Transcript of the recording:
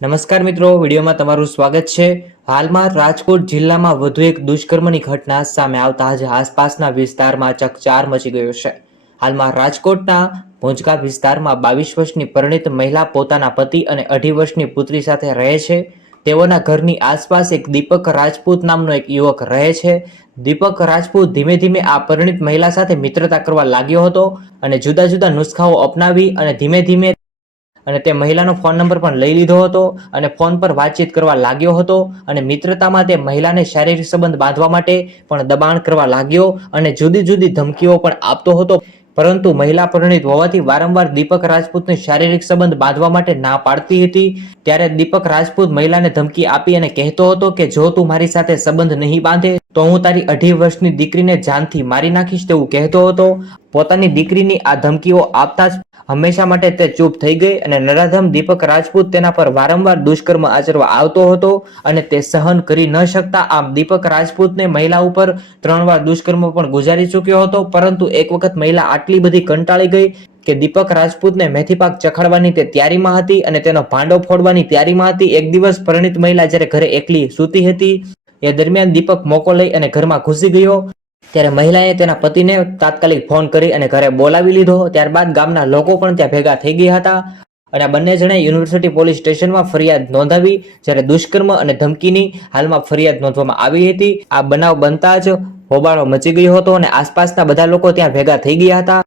નમસ્કાર મિત્રો, વિડીયોમાં તમારું સ્વાગત છે। હાલમાં રાજકોટ જિલ્લામાં વધુ એક દુષ્કર્મની ઘટના સામે આવતા આજે આસપાસના વિસ્તારમાં ચકચાર મચી ગયો છે। હાલમાં રાજકોટના મોંજકા વિસ્તારમાં 22 વર્ષની પરિણીત મહિલા પોતાના પતિ અને 2.5 વર્ષની પુત્રી સાથે રહે છે। તેઓના ઘરની આસપાસ એક દીપક રાજપૂત નામનો એક યુવક રહે છે। દીપક રાજપૂત ધીમે ધીમે આ પરિણીત મહિલા સાથે મિત્રતા કરવા લાગ્યો હતો અને જુદા જુદા નુસ્ખાઓ અપનાવી અને ધીમે ધીમે અને તે મહિલાનો ફોન નંબર પણ લઈ લીધો હતો અને ફોન પર વાતચીત કરવા લાગ્યો હતો અને મિત્રતામાં તે મહિલાને શારીરિક સંબંધ બાંધવા માટે પણ દબાણ કરવા લાગ્યો અને જુદી જુદી ધમકીઓ પણ આપતો હતો। પરંતુ મહિલા પરિણીત હોવાથી વારંવાર દીપક રાજપૂતને શારીરિક સંબંધ બાંધવા માટે ના પાડતી હતી। ત્યારે દીપક રાજપૂત મહિલાને ધમકી આપી અને કહેતો હતો કે જો તું મારી સાથે સંબંધ નહીં બાંધે તો હું તારી 2.5 વર્ષની દીકરીને જાનથી મારી નાખીશ તેવું કહેતો હતો। પોતાની દીકરીની આ ધમકીઓ આપતા જ હંમેશા માટે તે ચૂપ થઈ ગઈ અને નરાધમ દીપક રાજપૂત તેના પર વારંવાર દુષ્કર્મ આચરવા આવતો હતો અને તે સહન કરી ન શકતા આમ દીપક રાજપૂતને મહિલા ઉપર 3 વાર દુષ્કર્મ પણ ગુજારી ચૂક્યો હતો। પરંતુ એક વખત મહિલા આટલી બધી કંટાળી ગઈ કે દીપક રાજપૂતને મેથીપાક ચખાડવાની તે તૈયારીમાં હતી અને તેનો ભાંડો ફોડવાની તૈયારીમાં હતી। એક દિવસ પરિણીત મહિલા જ્યારે ઘરે એકલી સૂતી હતી એ દરમિયાન દીપક મોકો લઈ અને ઘરમાં ઘૂસી ગયો। ત્યારે મહિલાએ તેના પતિને તાત્કાલિક ફોન કરી અને ઘરે બોલાવી લીધો। ત્યારબાદ ગામના લોકો પણ ત્યાં ભેગા થઈ ગયા હતા અને બંને જણે યુનિવર્સિટી પોલીસ સ્ટેશનમાં ફરિયાદ નોંધાવી। જ્યારે દુષ્કર્મ અને ધમકીની હાલમાં ફરિયાદ નોંધવામાં આવી હતી। આ બનાવ બનતા જ હોબાળો મચી ગયો હતો અને આસપાસના બધા લોકો ત્યાં ભેગા થઈ ગયા હતા।